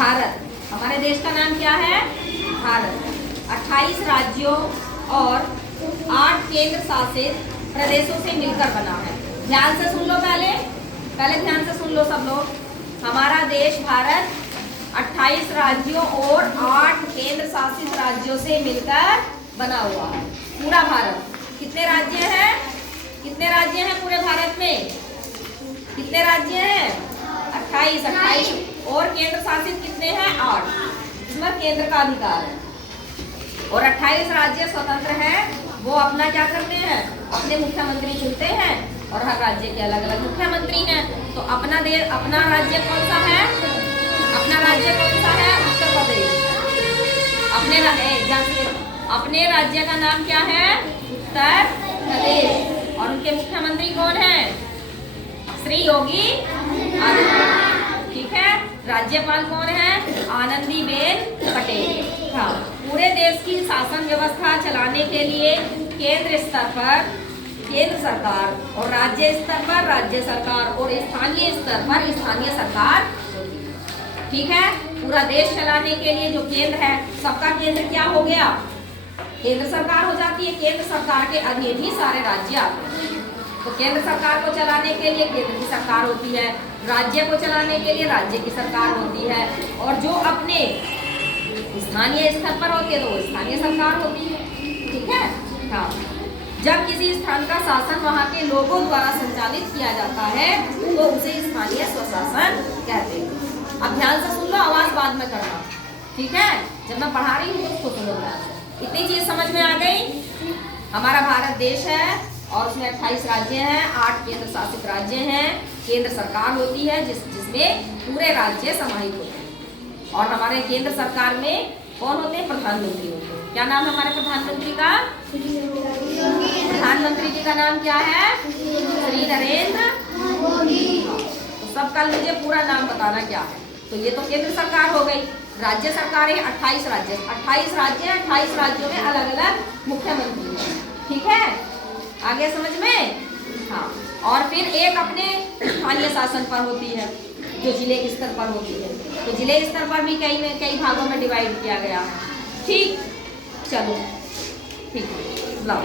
भारत, हमारे देश का नाम क्या है? भारत। 28 राज्यों और 8 केंद्र शासित प्रदेशों से मिलकर बना है। ध्यान से सुन लो, पहले ध्यान से सुन लो सब लोग। हमारा देश भारत 28 राज्यों और 8 केंद्र शासित राज्यों से मिलकर बना हुआ है। पूरा भारत कितने राज्य हैं? कितने राज्य हैं पूरे भारत में? कितने राज्य हैं? 28 और केंद्र शासित कितने हैं? 8, जिसमें केंद्र का अधिकार है। और 28 राज्य स्वतंत्र हैं, वो अपना क्या करते हैं? अपने मुख्यमंत्री चुनते हैं और हर राज्य के अलग अलग मुख्यमंत्री हैं। तो अपना राज्य कौन सा है? अपना राज्य कौन सा है? उत्तर प्रदेश। अपने राज्य का नाम क्या है? उत्तर प्रदेश। और उनके मुख्यमंत्री कौन है? श्री योगी आदित्यनाथ। ठीक है। राज्यपाल कौन है? आनंदीबेन पटेल। हाँ, पूरे देश की शासन व्यवस्था चलाने के लिए केंद्र स्तर पर केंद्र सरकार और राज्य स्तर पर राज्य सरकार और स्थानीय स्तर पर स्थानीय सरकार। ठीक है। पूरा देश चलाने के लिए जो केंद्र है, सबका केंद्र क्या हो गया? केंद्र सरकार हो जाती है। केंद्र सरकार के अधीन ही सारे राज्य आते हैं। तो केंद्र सरकार को चलाने के लिए केंद्र की सरकार होती है, राज्य को चलाने के लिए राज्य की सरकार होती है, और जो अपने स्थानीय स्तर पर होती है तो वो स्थानीय सरकार होती है। ठीक है। हाँ, जब किसी स्थान का शासन वहाँ के लोगों द्वारा संचालित किया जाता है तो उसे स्थानीय स्वशासन कहते हैं। अब ध्यान से सुन लो, आवाज बाद में करना। ठीक है। जब मैं पढ़ा रही हूँ तो उसको सुनो ध्यान से। इतनी चीज समझ में आ गई? हमारा भारत देश है और उसमें 28 राज्य हैं, 8 केंद्र शासित राज्य हैं, केंद्र सरकार होती है जिसमें पूरे राज्य समाहित होते हैं। और हमारे केंद्र सरकार में कौन होते हैं? प्रधानमंत्री होते हैं। क्या नाम है हमारे प्रधानमंत्री का? प्रधानमंत्री जी का नाम क्या है? श्री नरेंद्र मोदी। तो सब कल मुझे पूरा नाम बताना क्या है। तो ये तो केंद्र सरकार हो गई। राज्य सरकार है 28 राज्य, 28 राज्यों में अलग अलग मुख्यमंत्री हैं। ठीक है, आगे समझ में? हाँ, और फिर एक अपने स्थानीय शासन पर होती है जो जिले के स्तर पर होती है। तो जिले स्तर पर भी कई भागों में डिवाइड किया गया है। ठीक, चलो ठीक है, लाओ।